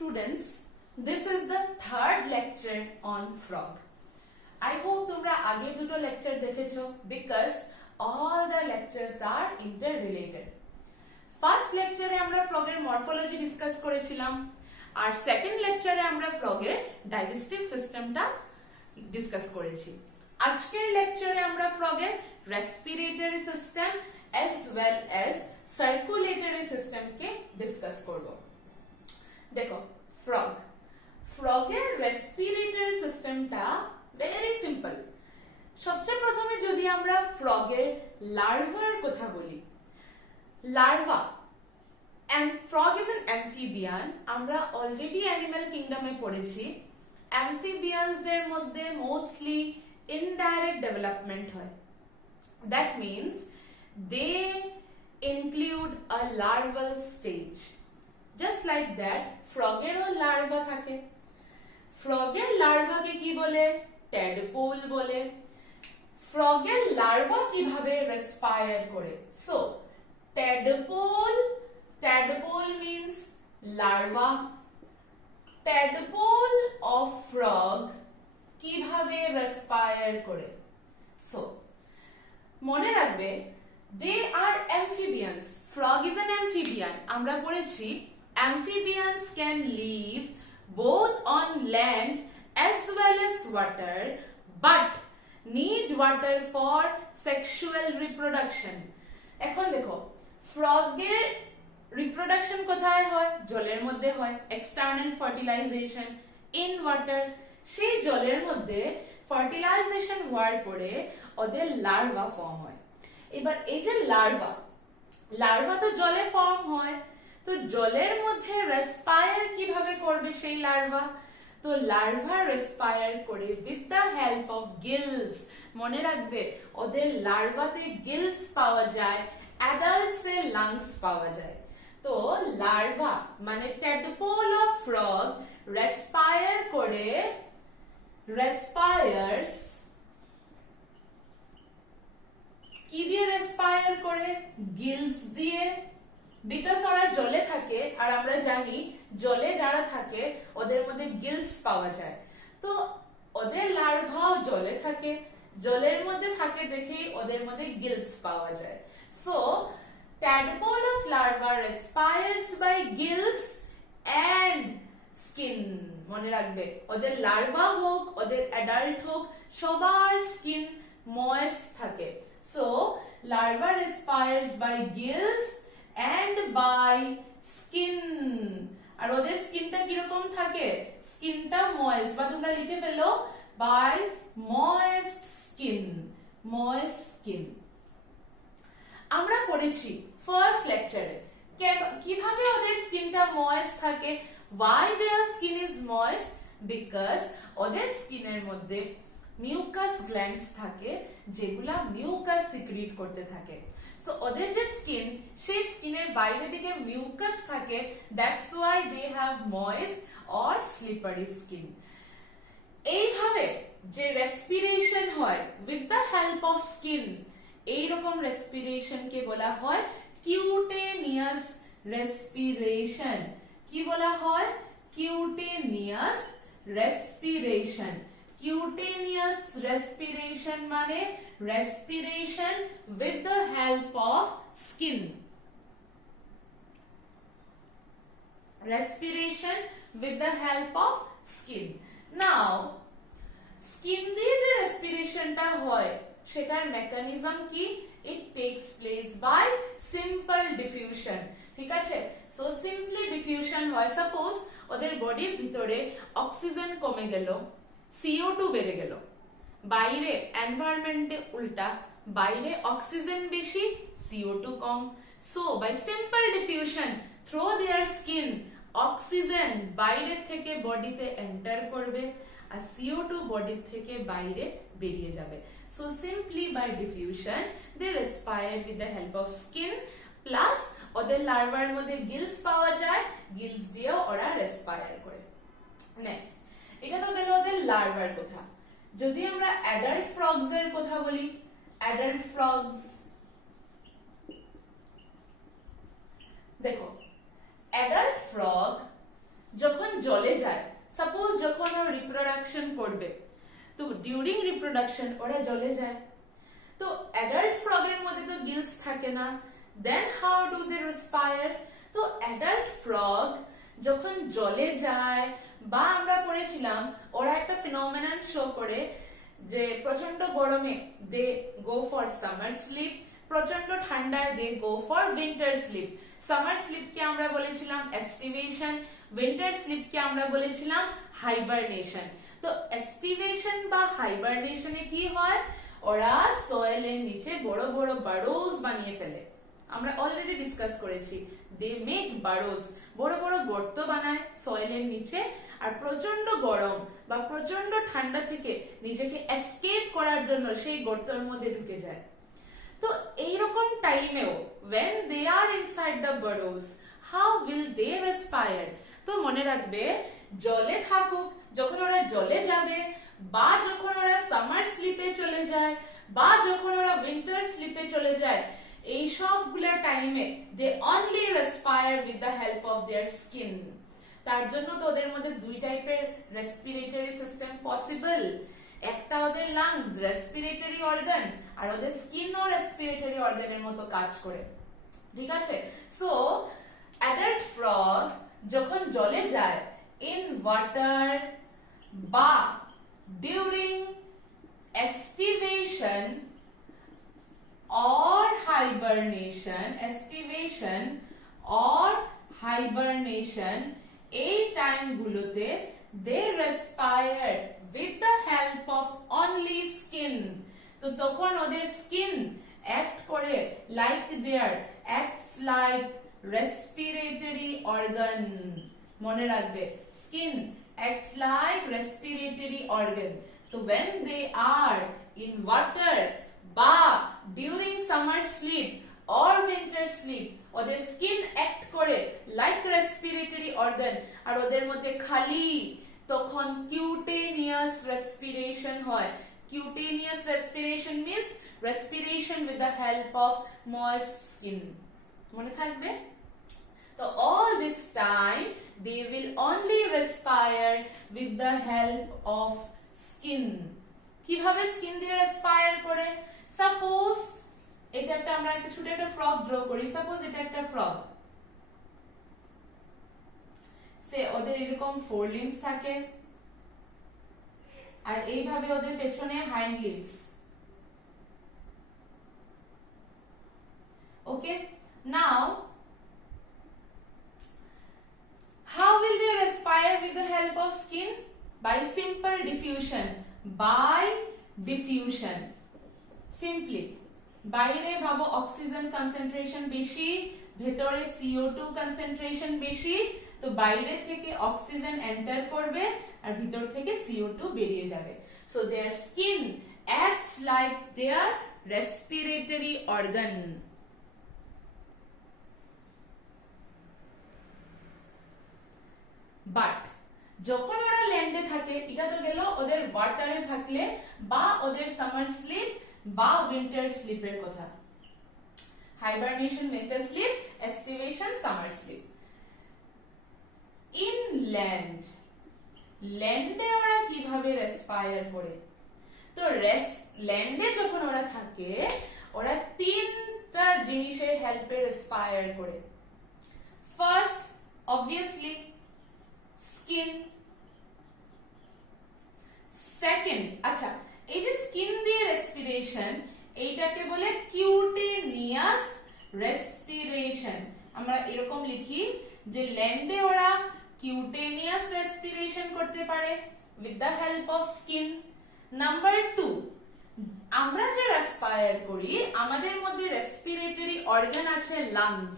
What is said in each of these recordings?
Students, this is the third lecture on frog. I hope তোমরা আগের দুটো lecture দেখেছো because all the lectures are interrelated. First lecture এ আমরা frog এর morphology discuss করেছিলাম আর second lecture এ আমরা frog এর digestive systemটা discuss করেছি। আজকের lecture এ আমরা frog এর respiratory system as well as circulatory system কে discuss করব। দেখো frog এর respiratory systemটা very simple. সবচেয়ে প্রথমে যদি আমরা frog এর larvaর কথা বলি, larva and frog is an amphibian. আমরা already animal kingdom এ পড়েছি amphibians দের মধ্যে mostly indirect development হয়. That means they include a larval stage. Just like that, frog এরও larva থাকে. frog এর larva কে কি বলে? tadpole বলে. frog এর larva কিভাবে respire করে? So, tadpole means larva. tadpole of frog কিভাবে respire করে? So, মনে রাখবে they are amphibians. frog is an amphibian. আমরা পড়েছি amphibians can live both on land as well as water but need water for sexual reproduction. এখন দেখো frog এর reproduction কোথায় হয়? জলের মধ্যে হয়, external fertilization in water. সেই জলের মধ্যে fertilization হওয়ার পরে ওদের লার্ভা ফর্ম হয়। এবার এই যে লার্ভা তো জলে ফর্ম হয়, তো জলের মধ্যে রেসপায়ার কিভাবে করবে সেই লার্ভা? তো লার্ভা রেসপায়ার করে with the help of Giles. মনে রাখবে ওদের লার্ভাতে গিলস পাওয়া যায়, অ্যাডাল্টস এ লাংস পাওয়া যায়। তো লার্ভা মানে ট্যাডপোল অফ ফ্রগ রেসপায়ার করে, রেসপায়ার্স কি দিয়ে রেসপায়ার করে? গিলস দিয়ে। বিকজ ওরা জলে থাকে আর আমরা জানি জলে যারা থাকে ওদের মধ্যে গিলস পাওয়া যায়, তো ওদের লার্ভাও জলে থাকে, জলের মধ্যে থাকে দেখেই ওদের মধ্যে গিলস পাওয়া যায়। So tadpole of larva respires by gills and skin. মনে রাখবে ওদের লার্ভা হোক ওদের অ্যাডাল্ট হোক সবার স্কিন ময়েস্ট থাকে। So, larva respires by gills and by skin. আর ওদের স্কিনটা কিরকম থাকে? স্কিনটা ময়েস্ট, বা তোমরা লিখে ফেলো by moist skin. moist skin. আমরা পড়েছি ফার্স্ট লেকচারে কিভাবে ওদের স্কিনটা ময়েস্ট থাকে। Why their skin is moist? Because ওদের স্কিনের মধ্যে মিউকাস গ্ল্যান্ডস থাকে যেগুলা মিউকাস সিক্রিট করতে থাকে। সো ওদের যে স্কিন, সেই স্কিনের বাইরে দিকে মিউকাস থাকে, that's why they have moist or slippery skin. এইভাবে যে রেসপিরেশন হয় with the help of skin, এইরকম রেসপিরেশন কে বলা হয় কিউটেনিয়াস রেসপিরেশন। কি বলা হয়? Cutaneous respiration. Cutaneous respiration মানে respiration with the help of skin. Respiration with the help of skin. Now, skin দিয়ে যে রেসপিরেশনটা হয় সেটার মেকানিজম কি? It takes place by simple diffusion. ঠিক আছে? So simply diffusion হয়, সাপোজ ওদের বডির ভিতরে অক্সিজেন কমে গেল, CO2 বেড়ে গেল, বাইরে এনভায়রনমেন্টে উল্টা, বাইরে অক্সিজেন বেশি CO2 কম। So by simple diffusion through their skin oxygen বাইরে থেকে বডিতে এন্টার করবে আর CO2 বডি থেকে বাইরে বেরিয়ে যাবে। So simply by diffusion they respire with the help of skin, plus ওদের লার্ভার মধ্যে গিলস পাওয়া যায়, গিলস দিয়েও ওরা রেসপায়ার করে। নেক্সট, এটা তো গেল ওদের লার্ভার কথা। যদি আমরা অ্যাডাল্ট ফ্রগস এর কথা বলি, অ্যাডাল্ট ফ্রগস দেখো অ্যাডাল্ট ফ্রগ যখন ডিউরিং রিপ্রোডাকশন ওরা জলে যায়। তো অ্যাডাল্ট ফ্রগের মধ্যে তো গিলস থাকে না, দেন হাউ ডু দে রেসপায়ার? তো অ্যাডাল্ট ফ্রগ যখন জলে যায়, বা আমরা পড়েছিলাম ওরা একটা ফিনোমেনন শো করে যে প্রচন্ড গরমে they go for summer sleep, প্রচন্ড ঠান্ডায় they go for winter sleep. Summer স্লিপকে আমরা বলেছিলাম এস্টিভেশন, উইন্টার স্লিপকে আমরা বলেছিলাম হাইবারনেশন। তো এস্টিভেশন বা হাইবারনেশনে কি হয়, ওরা সয়েলের নিচে বড় বড় বারোজ বানিয়ে ফেলে। আমরা অলরেডি ডিসকাস করেছি, দে মেক বারোজ, বড় বড় গর্ত বানায় সয়েলের নিচে, আর প্রচন্ড গরম বা প্রচন্ড ঠান্ডা থেকে নিজেকে এসকেপ করার জন্য সেই গর্তের মধ্যে ঢুকে যায়। তো এইরকম টাইমেও when they are inside the burrows, how will they respire? তো মনে রাখবে, জলে থাকুক, যখন ওরা জলে যাবে, বা যখন ওরা সামার স্লিপে চলে যায়, বা যখন ওরা উইন্টার স্লিপে চলে যায়, এই সবগুলা টাইমে they only respire with the help of their skin. তার জন্য তো ওদের মধ্যে দুই টাইপের রেসপিরেটরি সিস্টেম পসিবল, একটা ওদের লাংস রেসপিরেটরি অর্গান, আর ওদের স্কিনও রেসপিরেটরি অর্গানের মতো কাজ করে। ঠিক আছে? সো অ্যাডাল্ট ফ্রগ যখন জলে যায় ইন ওয়াটার বা ডিউরিং এস্টিভেশন or hibernation, এই টাইমগুলোতে they respire with the help of only skin। তো তখন ওদের স্কিন অ্যাক্ট করে acts like respiratory organ। মনে রাখবে, skin acts like respiratory organ। তো when they are in water বা during summer sleep or winter sleep, ওদের স্কিন অ্যাক্ট করে লাইক রেসপিরেটরি অর্গান, আর ওদের মধ্যে খালি তখন কিউটেনিয়াস রেসপিরেশন হয়। Cutaneous respiration means respiration with the help of moist skin. মনে থাকবে? তো all this time they will only respire with the help of skin। কিভাবে স্কিন দিয়ে রেসপায়ার করে? সাপোজ এটা একটা, আমরা একটা ছোট একটা ফ্রগ ড্র করি। সাপোজ এটা একটা ফ্রগ, সে ওদের এরকম ফোর লিম্বস থাকে, আর এইভাবে ওদের পেছনে hind limbs. Okay, now how will they respire with the help of skin? By simple diffusion, by diffusion। Simply বাইরে ভাবো অক্সিজেন কনসেন্ট্রেশন বেশি, ভেতরে CO2 কনসেন্ট্রেশন বেশি, তো বাইরে থেকে অক্সিজেন এন্টার করবে আর ভিতর থেকে CO2 বেরিয়ে যাবে। So their skin acts like their respiratory organ. But যখন ওরা ল্যান্ডে থাকে, এটা তো গেল ওদের ওয়াটারে থাকলে বা ওদের সামার স্লিপ বা উইন্টার স্লিপের কথা। Hibernation, winter sleep, aestivation, summer sleep. In ল্যান্ডে ওরা কিভাবে রেসপায়ার করে? তো ল্যান্ডে যখন ওরা থাকে, ওরা তিনটা জিনিসের হেল্পে রেসপায়ার করে। First, obviously skin. সেকেন্ড, আচ্ছা এই যে স্কিন দিয়ে রেসপিরেশন, এইটাকে বলে কিউটেনিয়াস রেসপিরেশন। আমরা এরকম লিখি যে ল্যান্ডে ওরা কিউটেনিয়াস রেসপিরেশন করতে পারে with the help of skin. Number 2, আমরা যে রেসপায়ার করি, আমাদের মধ্যে রেসপিরেটরি অর্গান আছে লাংস।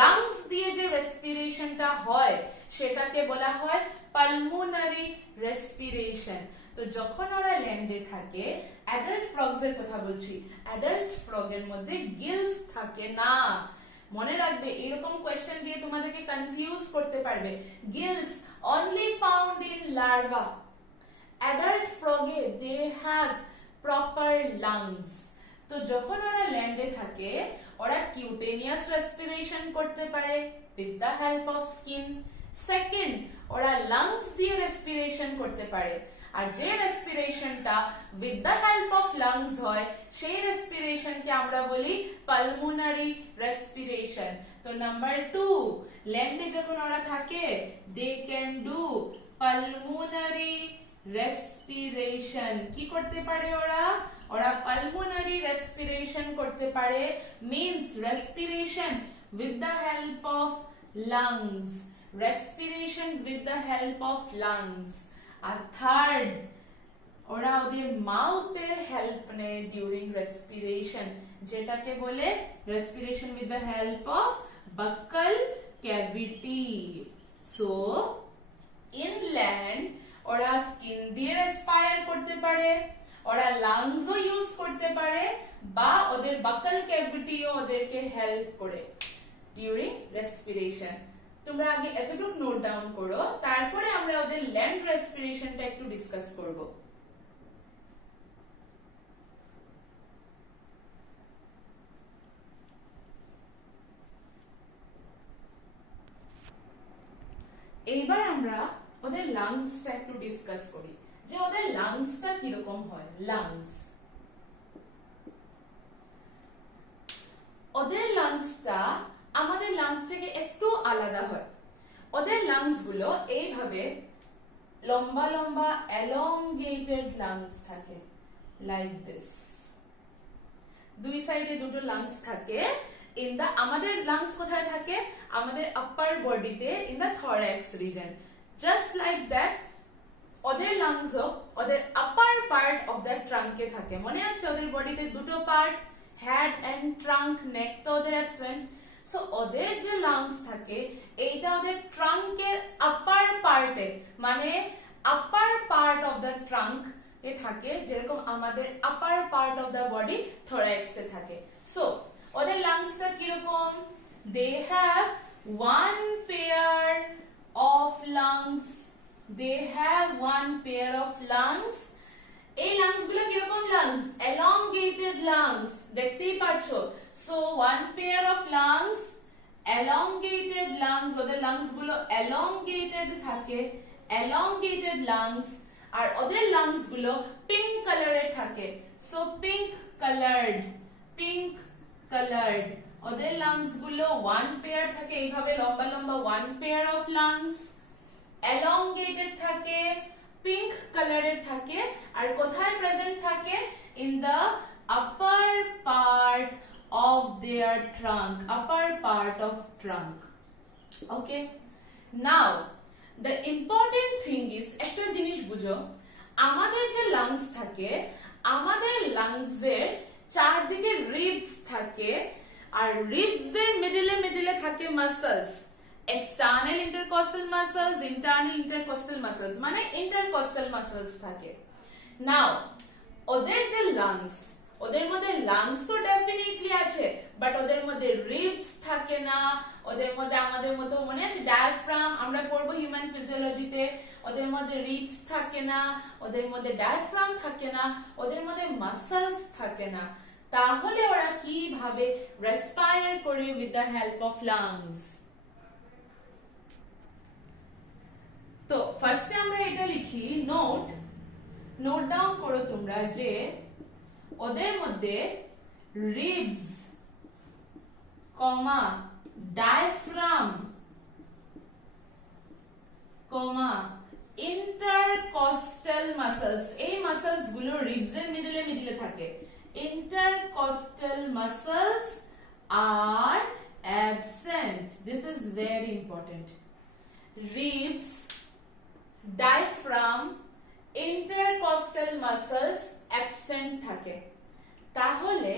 লাংস দিয়ে যে রেসপিরেশনটা হয় সেটাকে বলা হয় পালমোনারি রেসপিরেশন। তো যখন ওরা ল্যান্ডে থাকে, অ্যাডাল্ট ফ্রগস এর কথা বলছি, অ্যাডাল্ট ফ্রগের মধ্যে গিলস থাকে না। মনে রাখবে, এরকম কোয়েশ্চেন দিয়ে তোমাদেরকে কনফিউজ করতে পারবে। Gills only found in larva. Adult ফ্রগে দে হ্যাভ প্রপার লাংস। তো যখন ওরা ল্যান্ডে থাকে, ওরা কিউটেনিয়াস রেসপিরেশন করতে পারে with the help of skin. Second, ওরা লাংস দিয়ে রেসপিরেশন করতে পারে, আর যে রেসপিরেশনটা with the help of lungs হয় সেই রেসপিরেশনকে আমরা বলি পালমোনারি রেসপিরেশন। তো নাম্বার 2, ল্যান্ডে যখন ওরা থাকে they can do pulmonary respiration. কি করতে পারে ওরা? ওরা পালমোনারি রেসপিরেশন করতে পারে, means respiration with the help of lungs, respiration with the help of lungs। আর থার্ড, ওরা ওদের মাউথের হেল্প নেয় ডিউরিং রেসপিরেশন, যেটাকে বলে respiration with the help of buccal cavity. So in land ওরা স্কিন দিয়ে রেসপায়ার করতে পারে, ওরা লাংসও ইউজ করতে পারে, বা ওদের বাক্যাল ক্যাভিটিও ওদেরকে হেল্প করে ডিউরিং রেসপিরেশন। তোমরা আগে এতটুকু নোট ডাউন করো, তারপরে আমরা ওদের ল্যান্ড রেসপিরেশনটা একটু ডিসকাস করব। এইবার আমরা ওদের লাংসটা একটু ডিসকাস করি, যে ওদের লাংসটা কিরকম হয়। লাংস, ওদের লাংসটা আমাদের লাংস থেকে একটু আলাদা হয়। ওদের লাংস গুলো এইভাবে লম্বা লম্বা elongated লাংস থাকে, লাইক দিস। দুই সাইডে দুটো লাংস থাকে। আমাদের লাংস কোথায় থাকে? আমাদের আপার বডিতে, in the thorax region, just like that. ওদের লাংসও ওদের আপার পার্ট অফ দ্য ট্রাঙ্কে থাকে। মনে আছে ওদের বডিতে দুটো part, head and trunk, neck তো ওদের অ্যাবসেন্ট। সো ওদের যে লাংস থাকে এইটা ওদের ট্রাঙ্কের আপার পার্টে, মানে upper part of the trunk এ থাকে, যেরকম আমাদের upper part of the body থোরাক্সে থাকে। সো ওদের লাংসটা কিরকম? They have one pair of lungs, they have one pair of lungs. এই লাংস গুলো কিরকম লাংস? elongated লাংস, দেখতেই পাচ্ছো। So one pair of lungs, elongated lungs, ওদের লাংস গুলো elongated থাকে, elongated লাংস। আর ওদের লাংস গুলো পিঙ্ক কালারের থাকে, so pink coloured, pink coloured. ওদের লাংস গুলো ওয়ান পেয়ার থাকে, এইভাবে লম্বা লম্বা one pair of lungs, elongated থাকে, পিঙ্ক কালারের থাকে। আর কোথায় প্রেজেন্ট থাকে? In the upper part of their trunk, upper part of trunk. Okay, now the important thing is, একটা জিনিস বুঝো, আমাদের যে লাংস থাকে, আমাদের লাংসের চারদিকে রিবস থাকে, আর রিবস এর মিডলে মিডলে থাকে muscles, external intercostal muscles, internal intercostal muscles, মানে intercostal muscles থাকে। নাও ওদের যে লাংস, ওদের মধ্যে লাংস তো ডেফিনেটলি আছে, বাট ওদের মধ্যে রিবস থাকে না, ওদের মধ্যে আমাদের মতো মনে আছে ডায়াফ্রাম, আমরা পড়বো হিউম্যান ফিজিওলজিতে, ওদের মধ্যে রিবস থাকে না, ওদের মধ্যে ডায়াফ্রাম থাকে না, ওদের মধ্যে মাসলস থাকে না। তাহলে ওরা কিভাবে রেসপায়ার করে with the help of lungs? তো ফার্স্টে আমরা এটা লিখি, নোট ডাউন করো তোমরা, যে ওদের মধ্যে রিবস, কমা ডায়াফ্রাম, কমা ইন্টারকস্টাল মাসলস, এই মাসলস গুলো রিবস এর মিডলে মিডলে থাকে। Intercostal muscles are absent. This is very important. Ribs, diaphragm, intercostal muscles absent থাকে। তাহলে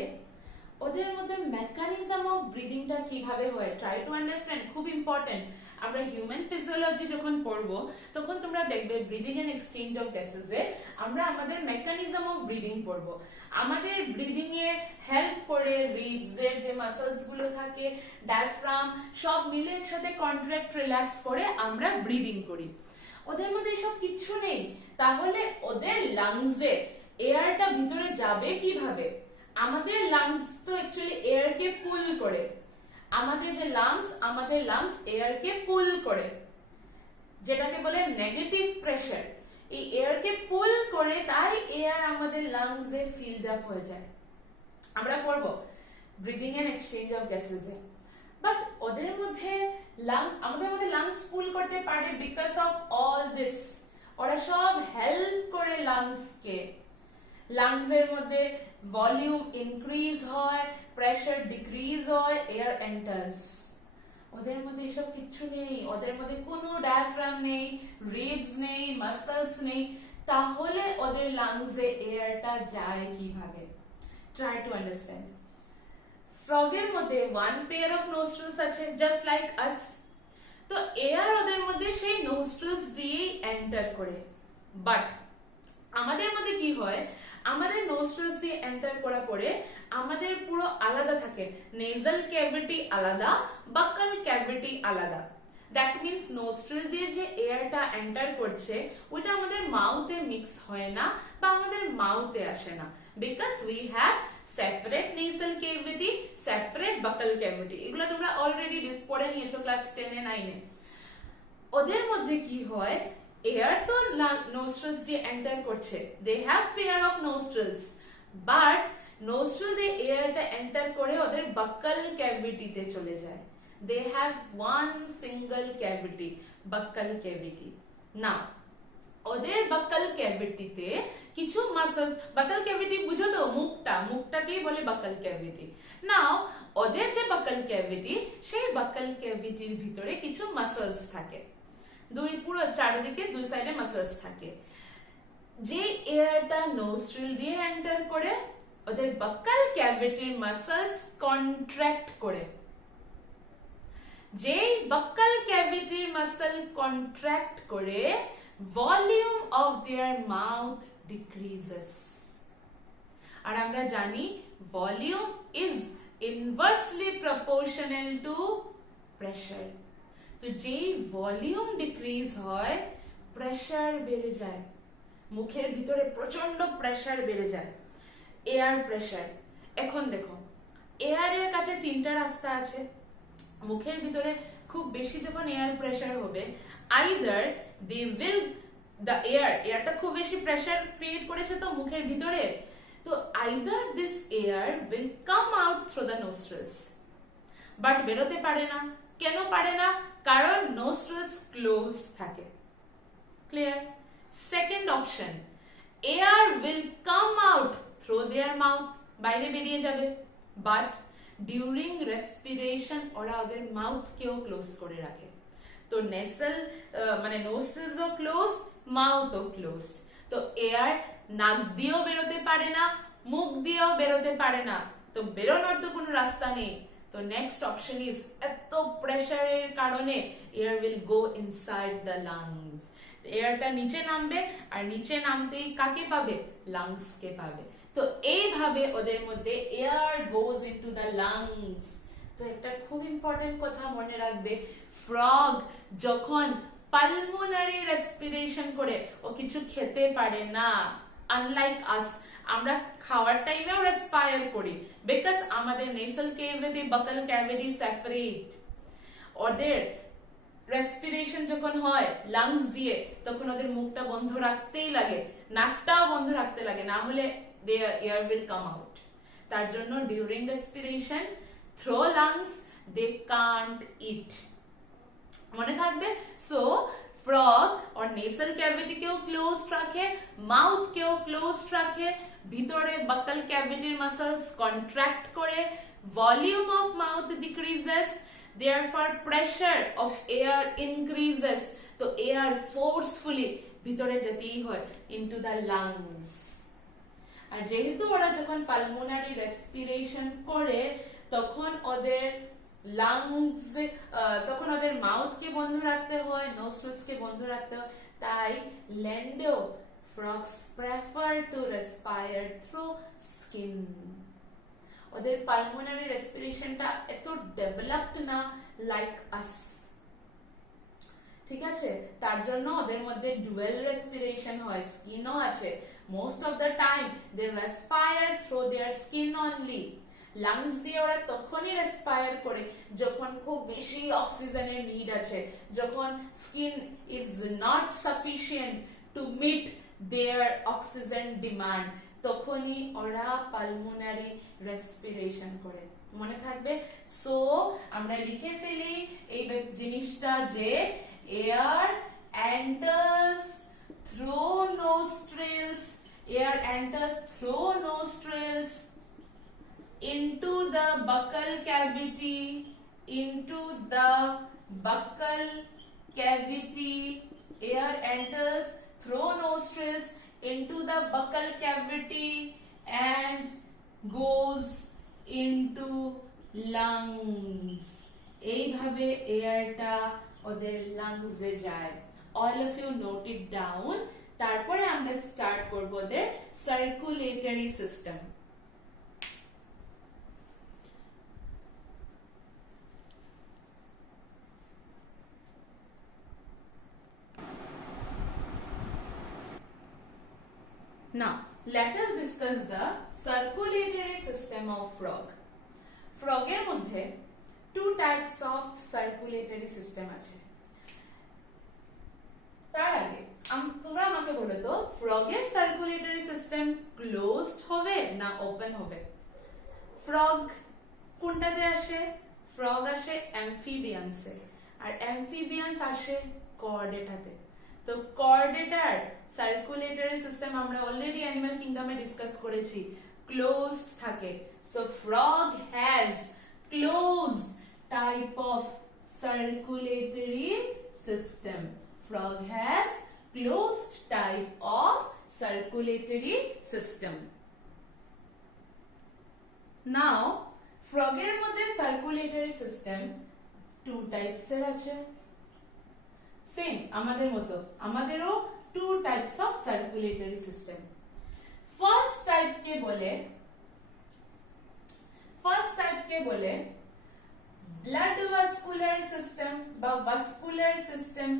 ওদের মধ্যে মেকানিজম অফ ব্রিদিংটা কিভাবে হয়? ট্রাই টু আন্ডারস্ট্যান্ড, খুব ইম্পর্টেন্ট। আমরা হিউম্যান ফিজিওলজি যখন পড়বো তখন তোমরা দেখবে breathing and exchange of gases এ আমরা আমাদের মেকানিজম অফ ব্রিদিং পড়বো। আমাদের ব্রিদিং এ হেল্প করে রিবস এর যে মাসলস গুলো থাকে, ডায়াফ্রাম, সব মিলে একসাথে কন্ট্রাক্ট রিল্যাক্স করে আমরা ব্রিদিং করি। ওদের মধ্যে এসব কিচ্ছু নেই। তাহলে ওদের লাংসে এয়ারটা ভিতরে যাবে কিভাবে? আমাদের লাংস তো অ্যাকচুয়ালি এয়ারকে পুল করে, আমাদের যে লাংস, আমাদের লাংস এয়ারকে পুল করে। যেটাকে বলে নেগেটিভ প্রেসার, এই এয়ারকে পুল করে তাই এয়ার আমাদের লাংসে ফিল্ড আপ হয়ে যায়। আমরা পড়বো breathing and exchange of gases এ, বাট ওদের মধ্যে আমাদের মধ্যে লাংস পুল করতে পারে বিকজ অফ অল দিস। ওরা সব হেল্প করে লাংসকে, লাংসের মধ্যে ভলিউম ইনক্রিজ হয়, প্রেসার ডিক্রিজ হয়, এয়ার এন্টার্স। ওদের মধ্যে এসব কিছু নেই, ওদের মধ্যে কোনো ডায়াফ্রাম নেই, রিবস নেই, মাসলস নেই, তাহলে ওদের লাংসে এয়ারটা যায় কিভাবে? Try to understand. ফ্রগের মধ্যে ওয়ান পেয়ার অফ নোস্ট্রিলস আছে, জাস্ট লাইক আস। তো এয়ার ওদের মধ্যে সেই নোস্ট্রিলস দিয়েই এন্টার করে, বাট আমাদের মধ্যে কি হয়, আমাদের নোস্ট্রিলস দিয়ে এন্টার করার পরে আমাদের পুরো আলাদা থাকে, নেজাল ক্যাভিটি আলাদা, বাকাল ক্যাভিটি আলাদা। দ্যাট মিন্স নোস্ট্রিল দিয়ে যে এয়ারটা এন্টার করছে ওটা আমাদের মাউথে মিক্স হয় না বা আমাদের মাউথে আসে না, because we have separate nasal cavity, separate buccal cavity. এগুলো তোমরা অলরেডি পড়ে নিয়েছো ক্লাস 10 এ 9 এ। ওদের মধ্যে কি হয়, এয়ার তো নোস্ট্রিলস দিয়ে এন্টার করছে, they have pair of nostrils, but nostril দিয়ে এয়ারটা এন্টার করে ওদের বাকাল ক্যাভিটিতে চলে যায়। They have one single cavity, buccal cavity. না, ওদের বাকাল ক্যাভিটিতে কিছু মাসলস, বাকাল ক্যাভিটি বুঝো তো, মুখটাকেই বলে বাকাল ক্যাভিটি। নাও ওদের যে বাকাল ক্যাভিটি, সেই বাকাল ক্যাভিটির ভিতরে কিছু মাসলস থাকে, পুরো চারিদিকে দুই সাইডে মাসলস থাকে। যে এয়ারটা নোস্ট্রিল দিয়ে এন্টার করে ওদের বাকাল ক্যাভিটির মাসলস কন্ট্রাক্ট করে, যে বাকাল ক্যাভিটির মাসল কন্ট্রাক্ট করে volume of their mouth decreases. আর আমরা জানি volume is inversely proportional to pressure. তো যেই ভলিউম ডিক্রিজ হয় প্রেসার বেড়ে যায়, মুখের ভিতরে প্রচন্ড প্রেসার বেড়ে যায়, এয়ার প্রেসার। এখন দেখো, এয়ারের কাছে তিনটা রাস্তা আছে। মুখের ভিতরে খুব বেশি যখন এয়ার প্রেসার হবে, আইদার দে উইল দ্য এয়ারটা খুব বেশি প্রেসার ক্রিয়েট করেছে তো মুখের ভিতরে, তো either this air will come out through the nostrils, but বেরোতে পারে না। কেন পারে না? কারণ নোস্ট্রিলস ক্লোজড থাকে। Clear? Second option, air will come out through their mouth, বাইরে বেরিয়ে যাবে, বাট ডিউরিং রেসপিরেশন ওরা ওদের মাউথকেও ক্লোজ করে রাখে। তো নেসাল মানে নোস্ট্রিলসও ক্লোজড, মাউথও ক্লোজড। তো এয়ার নাক দিয়েও বেরোতে পারে না, মুখ দিয়েও বেরোতে পারে না, তো বেরোনোর তো কোনো রাস্তা নেই। তো নেক্সট অপশন ইজ, এত প্রেসারের কারণে air will go inside the lungs. এয়ারটা নিচে নামবে, আর নিচে নামতেই কাকে পাবে? লাংসকে পাবে। তো এইভাবে ওদের মধ্যে air goes into the lungs. তো একটা খুব ইম্পর্টেন্ট কথা মনে রাখবে, ফ্রগ যখন পালমোনারি রেসপিরেশন করে ও কিছু খেতে পারে না, আনলাইক আস, আমরা খাওয়ার টাইমেও রেসপায়ার করি বিকজ আমাদের nasal cavity, buccal cavity separate. ওদের রেসপিরেশন যখন হয় লাংস দিয়ে, তখন ওদের মুখটা বন্ধ রাখতেই লাগে, নাকটাও বন্ধ রাখতে লাগে, না হলে এয়ার উইল কাম আউট। তার জন্য during respiration through lungs they can't it. মনে থাকবে? সো ফ্রগ और নেসাল ক্যাভিটিকেও ক্লোজ রাখে, মাউথকেও ক্লোজ রাখে, ভিতরে বাকাল ক্যাভিটির মাসলস কন্ট্রাক্ট করে, volume of mouth decreases, therefore pressure of air increases, তো এয়ার ফোর্সফুলি ভিতরে যেতেই হয় ইনটু দ্য লাংস। আর যেহেতু ওরা যখন পালমোনারি রেসপিরেশন করে তখন ওদের লাংস, তখন ওদের মাউথকে বন্ধ রাখতে হয়, নোস্ট্রিলসকে বন্ধ রাখতে হয়, তাই ল্যান্ডো frogs prefer to respire through skin. ওদের পালমোনারি রেসপিরেশনটা এত ডেভেলপড না লাইক আস, ঠিক আছে? তার জন্য ওদের মধ্যে ডুয়েল রেসপিরেশন হয়, স্কিনও আছে। Most of the time they respire through their skin only. Lungs দিয়ে ওরা তখনই রেসপায়ার করে যখন খুব বেশি অক্সিজেনের নিড আছে, যখন skin is not sufficient to meet their oxygen demand, তখনই ওরা পালমোনারি রেসপিরেশন করে। মনে থাকবে? সো আমরা লিখে ফেলি এই জিনিসটা যে air enters through nostrils, air enters through nostrils into the buccal cavity, into the buccal cavity. Air enters through nostrils into the buccal cavity and goes into lungs. এইভাবে এয়ারটা ওদের লাংসে যায়। All of you note it down. তারপরে আমরা start করব ওদের circulatory system. Now, let us discuss the circulatory system of frog. Frog এর মধ্যে two types of circulatory system আছে। তার আগে তোমরা আমাকে বলো তো, ফ্রগের সার্কুলেটরি সিস্টেম ক্লোজড হবে না ওপেন হবে? ফ্রগ কোনটাতে আসে? ফ্রগ আসে অ্যামফিবিয়ান্সে, আর অ্যামফিবিয়ান্স আসে কর্ডেটাতে। তো কর্ডেটার সার্কুলেটরি সিস্টেম আমরা অলরেডি অ্যানিমাল কিংডমে ডিসকাস করেছি, ক্লোজড থাকে। So frog has closed type of circulatory system. Frog has closed type of circulatory system. Now, frog এর মধ্যে circulatory system two types এর আছে। Same আমাদের মতো, আমাদেরও two types of circulatory system. First type কে বলে blood vascular system বা vascular system।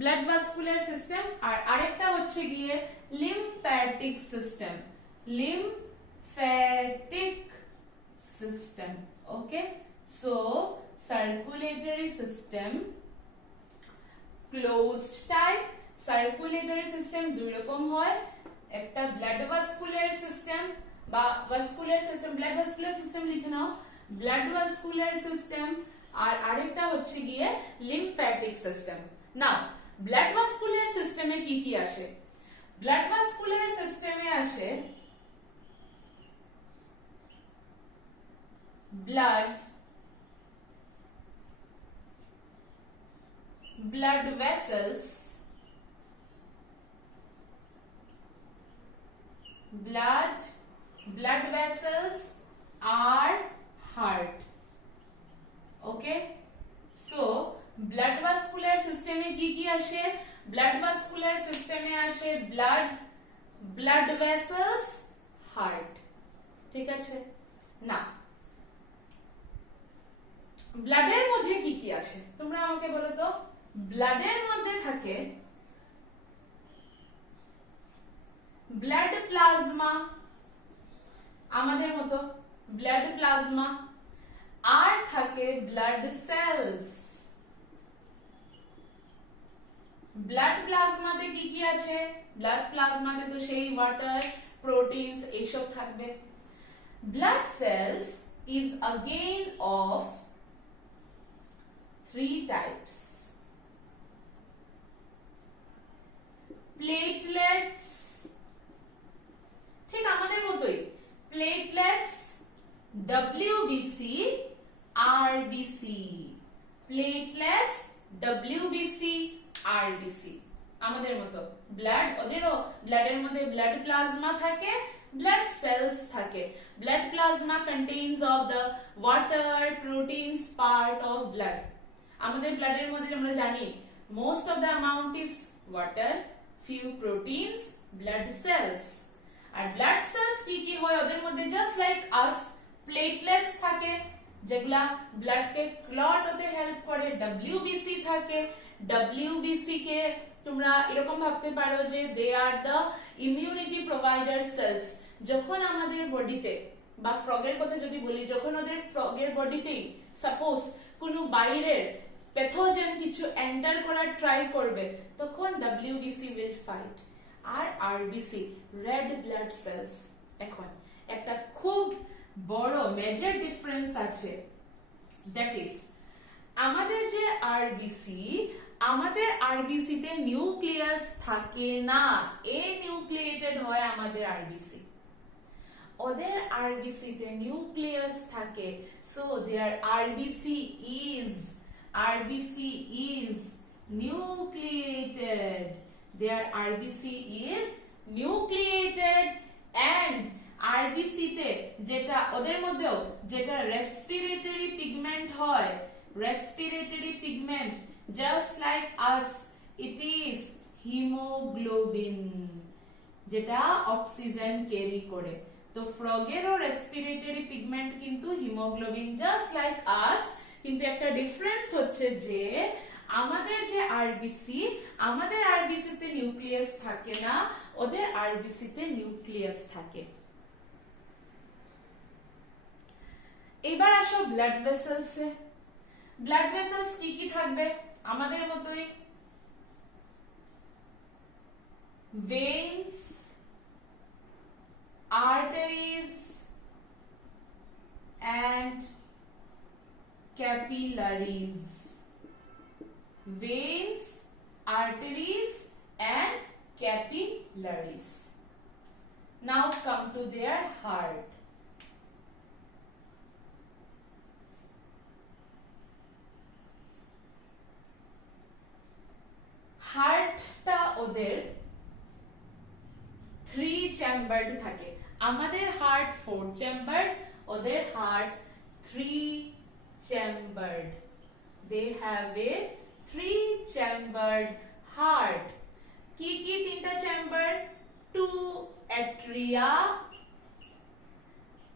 Blood vascular system, আর আরেকটা হচ্ছে গিয়ে lymphatic system. Lymphatic system. Okay, so circulatory system closed type. Circulatory system দুই রকম হয়, একটা ব্লাড ভাস্কুলার সিস্টেম বা vascular system, blood vascular system লিখে নাও, ব্লাড ভাস্কুলার সিস্টেম, আর আরেকটা হচ্ছে গিয়ে lymphatic system. Now blood vascular সিস্টেমে কি কি আসে? ব্লাড ভাস্কুলার সিস্টেমে আসে ব্লাড ভেসেলস, blood vessels আর heart. Okay, so blood vascular সিস্টেমে কি কি আসে? ব্লাড ভাস্কুলার সিস্টেমে আসে ব্লাড ভেসেলস, হার্ট। ঠিক আছে না? ব্লাডের মধ্যে কি কি আছে তোমরা আমাকে বলো তো। ব্লাডের মধ্যে থাকে ব্লাড প্লাজমা, আমাদের মতো ব্লাড প্লাজমা, আর থাকে ব্লাড সেলস। ব্লাড প্লাজমাতে কি কি আছে? ব্লাড প্লাজমাতে তো সেই ওয়াটার, প্রোটিনস এইসব থাকবে। Blood cells is again of three types. Platelets, ঠিক আমাদের মতোই, platelets, WBC, RBC। Platelets, WBC, RBC আমাদের মতো ব্লাড, ওদেরও ব্লাডের মধ্যে ব্লাড প্লাজমা থাকে, ব্লাড সেলস থাকে। Blood plasma contains of the water, proteins part of blood. আমাদের ব্লাডের মধ্যে আমরা জানি most of the amount is water, few proteins, blood cells। আর ব্লাড সেলস কি কি হয় ওদের মধ্যে? জাস্ট লাইক আস, প্লেটলেটস থাকে, যেগুলা ব্লাডকে ক্লট হতে হেল্প করে, ডব্লিউবিসি থাকে। ডব্লিউবিসি কে তোমরা এরকম ভাবতে পারো যে they are the immunity provider cells. যখন আমাদের বডিতে বা ফ্রগের কথা যদি বলি, যখন ওদের ফ্রগের বডিতেই সাপোজ কোনো বাইরের প্যাথোজেন কিছু এন্টার করার ট্রাই করবে, তখন ডব্লিউবিসি উইল ফাইট। আর আরবিসি রেড ব্লাড সেলস। এখন একটা খুব বড় মেজর ডিফারেন্স আছে, দ্যাট ইজ আমাদের যে আরবিসি, আমাদের আরবিসি তে নিউক্লিয়াস থাকে না, এ নিউক্লিয়েটেড হয় আমাদের আরবিসি। ওদের আরবিসি তে নিউক্লিয়াস থাকে, so there RBC is nucleated. Their RBC is nucleated and RBC তে যেটা ওদের মধ্যেও যেটা রেসপিরেটরি পিগমেন্ট হয়, respiratory pigment just like us, it is hemoglobin, যেটা অক্সিজেন ক্যারি করে। তো ফ্রগেরও রেসপিরেটরি পিগমেন্ট কিন্তু হিমোগ্লোবিন জাস্ট লাইক আস, কিন্তু একটা ডিফারেন্স হচ্ছে যে আমাদের যে আরবিসি, আমাদের আরবিসি তে নিউক্লিয়াস থাকে না, ওদের আরবিসি তে নিউক্লিয়াস থাকে। এবার আসো ব্লাড ভেসেলস এ। ব্লাড ভেসেলস কি কি থাকবে? আমাদের মতোই veins, arteries and capillaries. Veins, arteries and capillaries. Now come to their heart. হার্টটা ওদের 3 চেম্বার্ড থাকে। আমাদের হার্ট 4 চেম্বার্ড, ওদের heart 3 chambered. They have a 3 chambered heart. কি কি 3টা chamber? 2 atria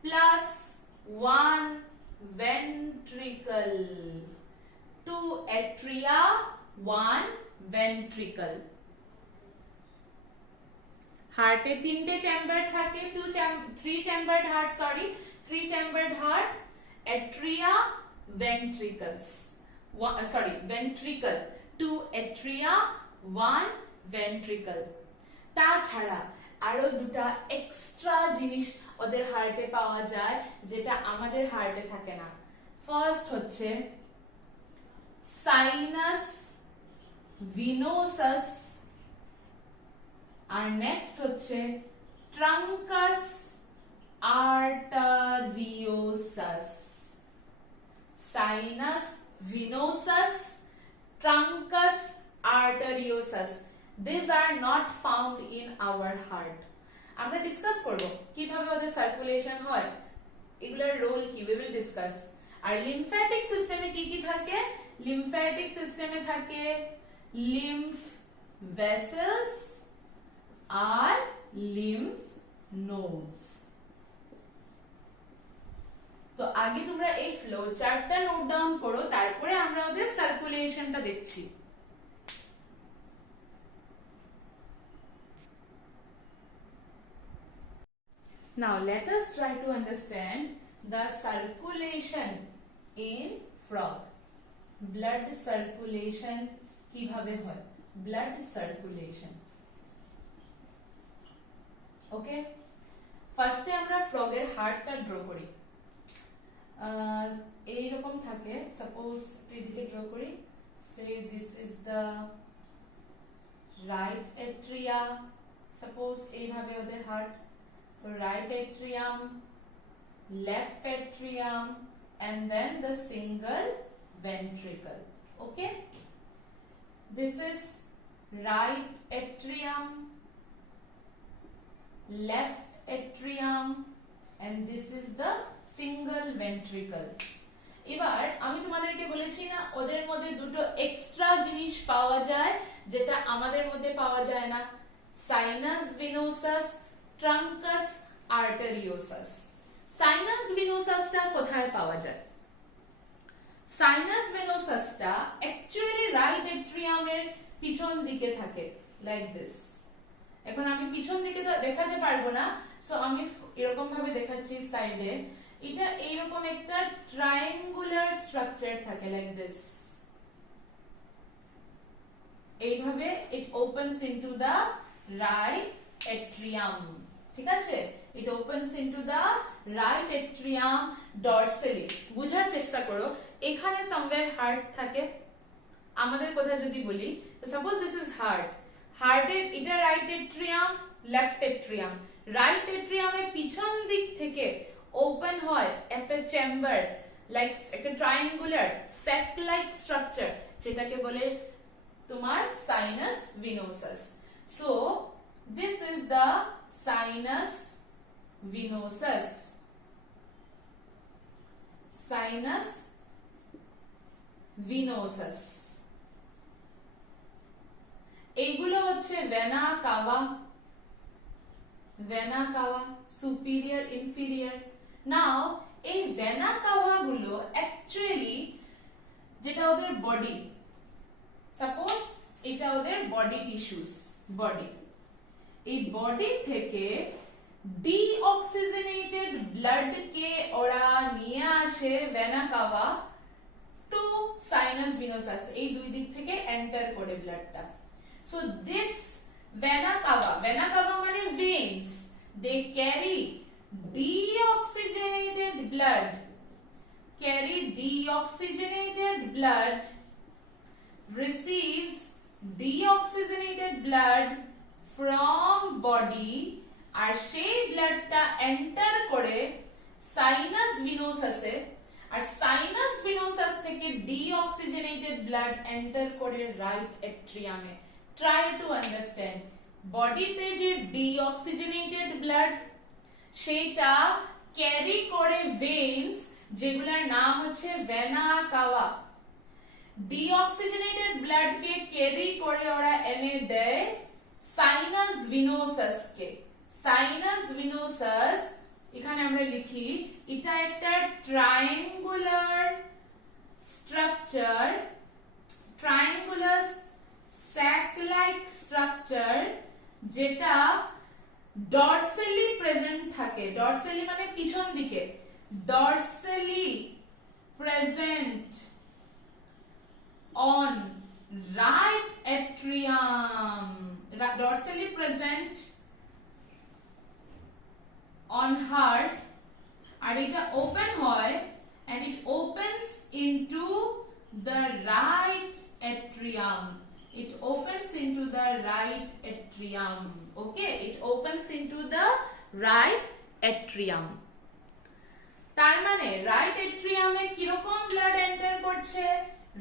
plus 1 ventricle. 2 atria 1 ventricle. হার্টে 3টে চেম্বার থাকে, 3 chambered heart, sorry 3 chambered heart, atria, ventricles, sorry ventricle, 2 atria 1 ventricle. তাছাড়া আরো দুটা এক্সট্রা জিনিস ওদের হার্টে পাওয়া যায় যেটা আমাদের হার্টে থাকে না। ফার্স্ট হচ্ছে সাইনাস ভিনোসাস, আর নেক্সট হচ্ছে truncus arteriosus. Sinus venosus, truncus arteriosus, these are not found in our heart. আমরা ডিসকাস করব কিভাবে ওদের সার্কুলেশন হয়, এগুলোর রোল কি, we will discuss. আর লিম্ফ্যাটিক সিস্টেমে কি কি থাকে? লিম্ফ্যাটিক সিস্টেমে থাকে লিম্ফ ভেসেলস আর লিম্ফ নোডস। তো আগে তোমরা এই ফ্লো চার্টটা নোট ডাউন করো, তারপরে আমরা ওদের সার্কুলেশনটা দেখছি। Now let us try to understand the circulation in frog. Blood circulation কিভাবে হয়? Blood circulation. ওকে, ফার্স্টে আমরা ফ্রগের হার্টটা ড্র করি। এই রকম থাকে, সাপোজ এদিকে ড্র করি, say this is the right atria, suppose এইভাবে ওদের heart, right atrium, left atrium and then the single ventricle. Okay, this is right atrium, left atrium and this is the single ventricle. এবার আমি তোমাদেরকে বলেছি না ওদের মধ্যে দুটো এক্সট্রা জিনিস পাওয়া যায় যেটা আমাদের মধ্যে পাওয়া যায় না, sinus venosus, truncus arteriosus. Sinus ভিনোসাসটা কোথায় পাওয়া যায়? সাইনাস ভেনোসাসটা অ্যাকচুয়ালি রাইট এট্রিয়ামের পিছন দিকে থাকে, লাইক দিস। এখন আমি পিছন দিকে তো দেখাতে পারবো না, সো আমি এরকম ভাবে দেখাচ্ছি সাইডে। এটা এইরকম একটা ট্রায়াঙ্গুলার স্ট্রাকচার থাকে, লাইক দিস। এইভাবে it opens into the right atrium, ঠিক আছে? It opens into the right atrium dorsally. বুঝার চেষ্টা করো, এখানে সামওয়্যার হার্ট থাকে আমাদের কথা যদি বলি, তো সাপোজ দিস ইজ হার্ট, হার্টের এটা right atrium, left atrium. Right এট্রিয়ামের পিছন দিক থেকে ওপেন হয় একটা চেম্বার, লাইক একটা ট্রায়াঙ্গুলার স্যাক লাইক স্ট্রাকচার, যেটাকে বলে তোমার sinus venosus. So this is the sinus venosus. Sinus venosus এইগুলো হচ্ছে vena cava, vena cava superior inferior. Now এই ভেনা কাভা গুলো অ্যাকচুয়ালি যেটা ওদের বডি, সাপোজ এটা ওদের বডি টিস্যুস, বডি, এই বডি থেকে ডিঅক্সিজেনেটেড ব্লাড কে ওরা নিয়ে আসে ভেনা কাভা টু সাইনাস ভিনোসাস, এই দুই দিক থেকে এন্টার করে ব্লাডটা। So this vena cava মানে veins, they carry deoxygenated blood, receives deoxygenated blood from body, আর সেই ব্লাডটা এন্টার করে সাইনাস ভিনোসাসে, আর সাইনাস ভিনোসাস থেকে ডিঅক্সিজেনেটেড ব্লাড এন্টার করে রাইট এট্রিয়ামে। Try to understand, বডিতে যে ডিঅক্সিজেনেটেড ব্লাড সেটা ক্যারি করে ভেইনস, যেগুলোর নাম হচ্ছে ভেনা কাভা। ডিঅক্সিজেনেটেড ব্লাড কে ক্যারি করে ওরা এনে দেয় সাইনাস ভিনোসাস কে। সাইনাস ভিনোসাস এখানে আমরা লিখি, এটা একটা triangular structure, triangular sac like structure, যেটা ডরসালি প্রেজেন্ট থাকে। ডরসালি মানে পিছন দিকে, dorsally present on right atrium, dorsally present on heart, আর এটা ওপেন হয় and it opens into the right atrium. It opens into the right atrium. Okay, it opens into the right atrium. তার মানে right এট্রিয়ামে কিরকম blood enter করছে?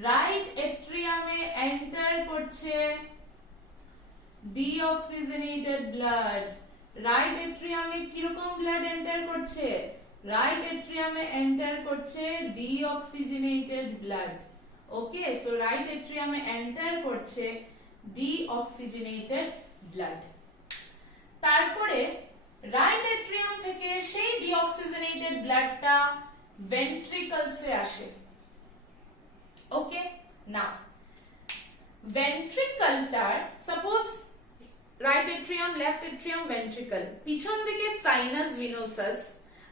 Right এট্রিয়ামে enter করছে ডিঅক্সিজেনেটেড ব্লাড। রাইট এট্রিয়ামে কিরকম ব্লাড এন্টার করছে? রাইট এট্রিয়ামে এন্টার করছে deoxygenated blood. Okay, so right এট্রিয়ামে এন্টার করছে ডিঅক্সিজেনেটেড ব্লাড। তারপরে রাইট এট্রিয়াম থেকে সেই ডিঅক্সিজেনেটেড ব্লাডটা ভেন্ট্রিকলসে আসে। ওকে, নাও ভেন্ট্রিকলটার, suppose right atrium, left atrium, ventricle, পিছন দিকে সাইনাস ভিনোসাস,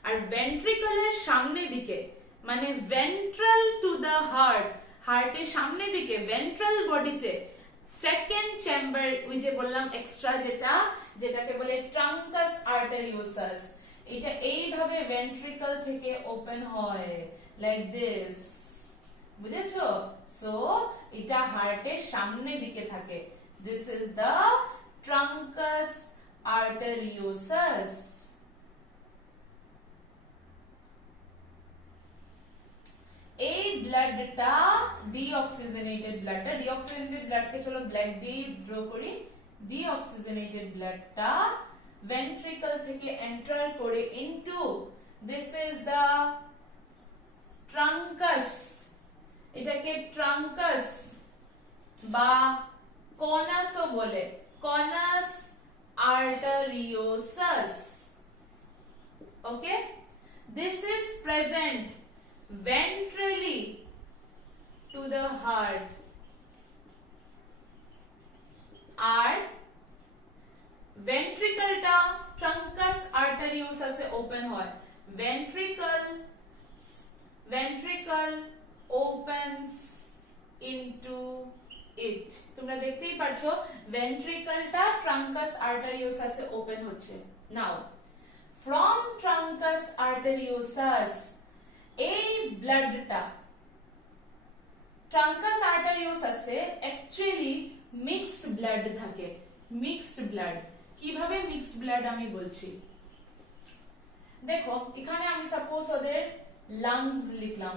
আর ভেন্ট্রিকলের সামনে দিকে মানে ভেন্ট্রাল টু দ্য হার্ট, হার্টের সামনে দিকে ভেন্ট্রাল বডিতে সেকেন্ড চেম্বার, ওই যে বললাম এক্সট্রা, যেটাকে বলে ট্রাঙ্কাস আর্টেরিওসাস, এটা এইভাবে ভেন্ট্রিকল থেকে ওপেন হয় লাইক দিস, বুঝেছো? সো এটা হার্টের সামনে দিকে থাকে। This is the truncus arteriosus. এই ব্লাডটা ডিঅক্সিজেনেটেড ব্লাডটা, ডিঅক্সিজেনেটেড ব্লাডকে চলো ব্ল্যাক দিয়ে ড্র করি। ডিঅক্সিজেনেটেড ব্লাডটা ভেন্ট্রিকল থেকে এন্টার করে into, this is the truncus, এটাকে ট্রাঙ্কাস বা কনাসও বলে, conus arteriosus. Okay, this is present ventrally to the heart. আর ভেন্ট্রিকলটা ট্রাঙ্কাস আর্টেরিওসাসে ওপেন হয়। ventricle opens into it. তোমরা দেখতেই পাচ্ছো ভেন্ট্রিকলটা ট্রাঙ্কাস আর্টেরিওসাসে ওপেন হচ্ছে। নাও from truncus arteriosus এই ব্লাডটা ট্রাঙ্কাস আর্টেরিওসাসে অ্যাকচুয়ালি মিক্সড ব্লাড থাকে। মিক্সড ব্লাড কিভাবে মিক্সড ব্লাড আমি বলছি। দেখো এখানে আমি সাপোজ ওদের লাংস লিখলাম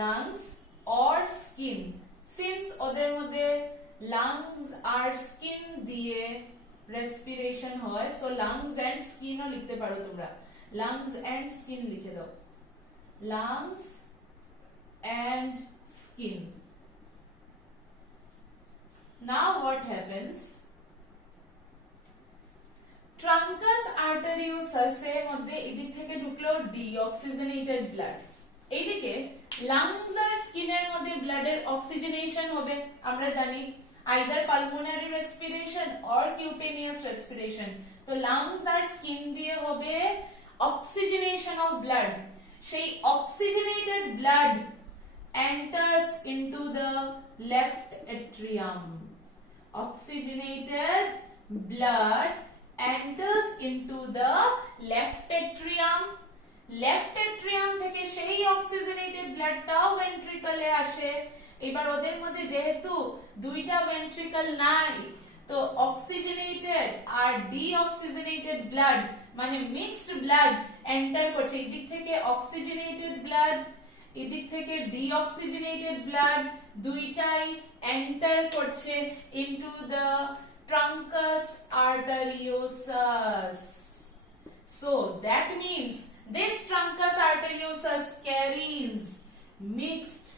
লাংস অর স্কিন। সিন্স ওদের মধ্যে লাংস আর স্কিন দিয়ে রেসপিরেশন হয়, সো লাংস এন্ড স্কিনও লিখতে পারো তোমরা। লাংস এন্ড স্কিন লিখে দাও, lungs and skin. Now what happens? Truncus arteriosus এর মধ্যে এদিক থেকে ঢুকলো ডিঅক্সিজেনেটেড ব্লাড, এইদিকে লাংস আর স্কিনের মধ্যে ব্লাডের অক্সিজেনেশন হবে। আমরা জানি either pulmonary respiration or cutaneous respiration. তো লাংস আর স্কিন দিয়ে হবে অক্সিজেনেশন অফ ব্লাড। সেই oxygenated blood enters into the left atrium. Oxygenated blood enters into the left atrium. Left atrium থেকে সেই অক্সিজেনেটেড ব্লাডটাও ভেন্ট্রিকলে আসে। এবার ওদের মধ্যে যেহেতু দুইটা ভেন্ট্রিকল নাই, তো অক্সিজেনেটেড আর ডিঅক্সিজেনেটেড ব্লাড মানে মিক্সড ব্লাড এন্টার করছে। এই দিক থেকে অক্সিজেনেটেড ব্লাড, এদিক থেকে ডিঅক্সিজেনেটেড ব্লাড, দুইটাই এন্টার করছে into the truncus arteriosus. So that means this truncus arteriosus carries mixed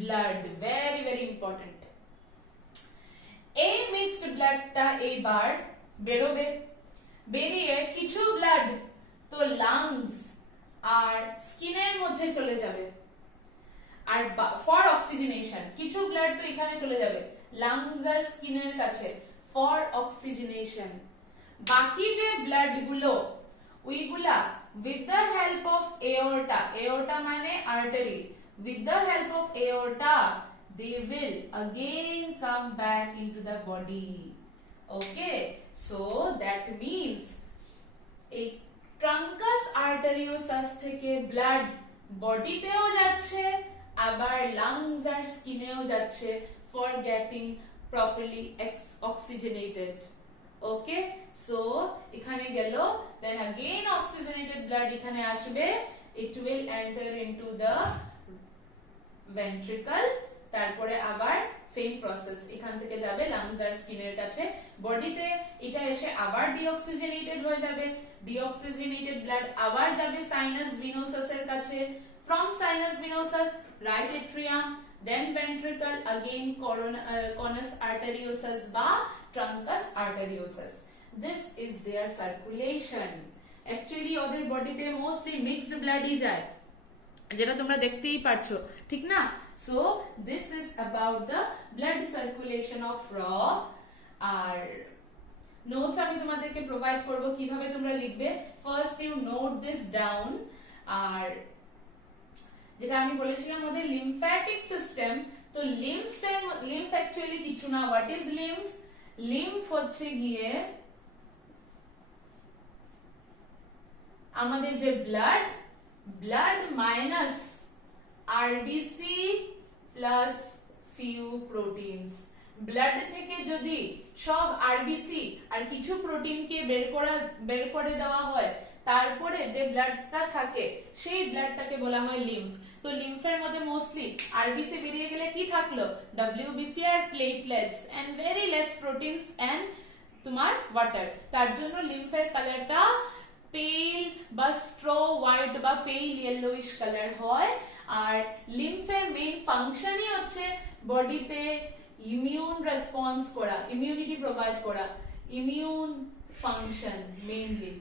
blood. Very very important. এই মিক্সড ব্লাডটা এইবার বেরোবে, বেরিয়ে কিছু ব্লাড তো লাংস আর স্কিনের মধ্যে চলে যাবে। আর ফর অক্সিজেনেশন কিছু ব্লাড তো এখানে চলে যাবে লাংস আর স্কিনের কাছে ফর অক্সিজেনেশন। বাকি যে ব্লাড গুলো ওইগুলা with the help of aorta, aorta মানে artery, with the help of aorta they will again come back into the body. Okay, so that means a truncus arteriosus থেকে blood বডিতেও যাচ্ছে, আবার lungs আর স্কিনেও যাচ্ছে for getting properly oxygenated. Okay, so এখানে গেল, দেন अगेन অক্সিজেনেটেড ব্লাড এখানে আসবে, it will enter into the ventricle, তারপরে আবার সেম প্রসেস এখান থেকে যাবে লাংস আর স্কিনের কাছে, বডিতে এটা এসে আবার ডিঅক্সিজেনেটেড হয়ে যাবে, ডিঅক্সিজেনেটেড ব্লাড আবার যাবে সাইনাস ভিনোসাস এর কাছে, from sinus venosus right atrium, then ventricle, again conus arteriosus বা truncus arteriosus. This is their circulation. Actually ওদের বডিতে মোস্টলি মিক্সড ব্লাডই যায়, যেটা তোমরা দেখতেই পারছো, ঠিক না? So this is about the blood circulation of frog. আর নোটস আমি তোমাদেরকে প্রোভাইড করব কিভাবে তোমরা লিখবে। First you note this down. আর যেটা আমি বলেছিলাম আমাদের লিম্ফ্যাটিক সিস্টেম, তো লিম্ফ অ্যাকচুয়ালি কিছু না। What is lymph? লিম্ফ হচ্ছে গিয়ে আমাদের যে blood minus RBC plus few proteins. Blood থেকে যদি সব আরবিসি আর কিছু প্রোটিনকে বের করে দেওয়া হয়, তারপরে যে ব্লাডটা থাকে সেই ব্লাডটাকে বলা হয় লিম্ফ। তো লিম্ফের মধ্যে মোস্টলি আরবিসি বেরিয়ে গেলে কি থাকলো? ডব্লিউবিসি আর platelets and very less proteins and তোমার ওয়াটার। তার জন্য লিম্ফের কালারটা পেল বা স্ট্রো হোয়াইট বা পেল ইয়েলোইশ কালার হয়। আর লিম্ফের মেইন ফাংশনই হচ্ছে বডিতে ইমিউন রেসপন্স করা, ইমিউনিটি প্রোভাইড করা, ইমিউন ফাংশন মেইনলি।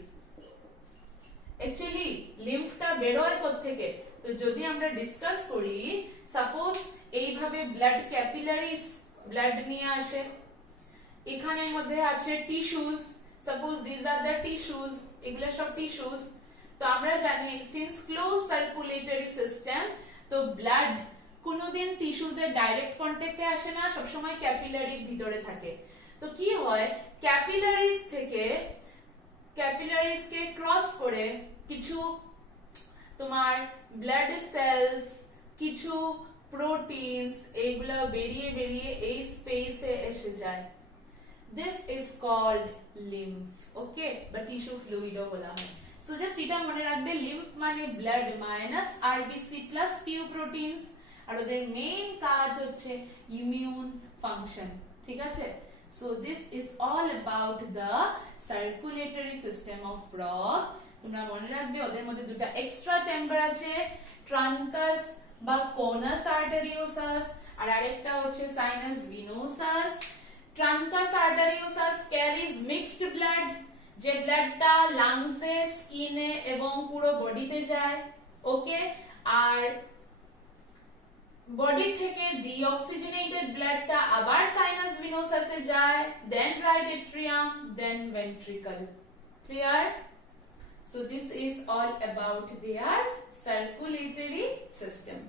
অ্যাকচুয়ালি লিম্ফটা বেরোয় কোথা থেকে? তো যদি আমরা ডিসকাস করি, সাপোজ এইভাবে ব্লাড ক্যাপিলারিজ ব্লাড নিয়ে আসে, এখানের মধ্যে আছে tissues, suppose this are the tissues, এগুলো সব টিস্যুজ। তো আমরা জানি সিন্স ক্লোজ সার্কুলেটরি সিস্টেম, তো ব্লাড কোনোদিন টিস্যুজ এর ডাইরেক্ট কন্টাক্টে আসে না, সবসময় ক্যাপিলারির ভিতরে থাকে। তো কি হয়, ক্যাপিলারিজ থেকে ক্যাপিলারিজ কে ক্রস করে কিছু তোমার ব্লাড সেলস, কিছু প্রোটিনস, এইগুলো বেরিয়ে বেরিয়ে এই স্পেসে এসে যায়। দিস ইজ কল্ড লিম্ফ, ওকে, বা টিস্যু ফ্লুইডও বলা হয়। সো জাস্ট এটা মনে রাখবে, লিম্ফ মানে blood minus RBC plus few proteins, আর ওদের মেইন কাজ হচ্ছে ইমিউন ফাংশন, ঠিক আছে। So this is all about the circulatory system of frog. তোমরা মনে রাখবে ওদের মধ্যে দুটো এক্সট্রা চেম্বার আছে, ট্রাঙ্কাস বা কোনাস আর্টেরিওসাস, আর আরেকটা হচ্ছে sinus venosus. Truncus arteriosus carries mixed blood, যে ব্লাডটা লাংসে, স্কিনে এবং পুরো বডিতে যায়, ওকে। আর বডি থেকে ডিঅক্সিজেনেটেড ব্লাডটা আবার সাইনাস ভিনোসাসে যায়, then right atrium, then ventricle. Clear? So this is all about their circulatory system.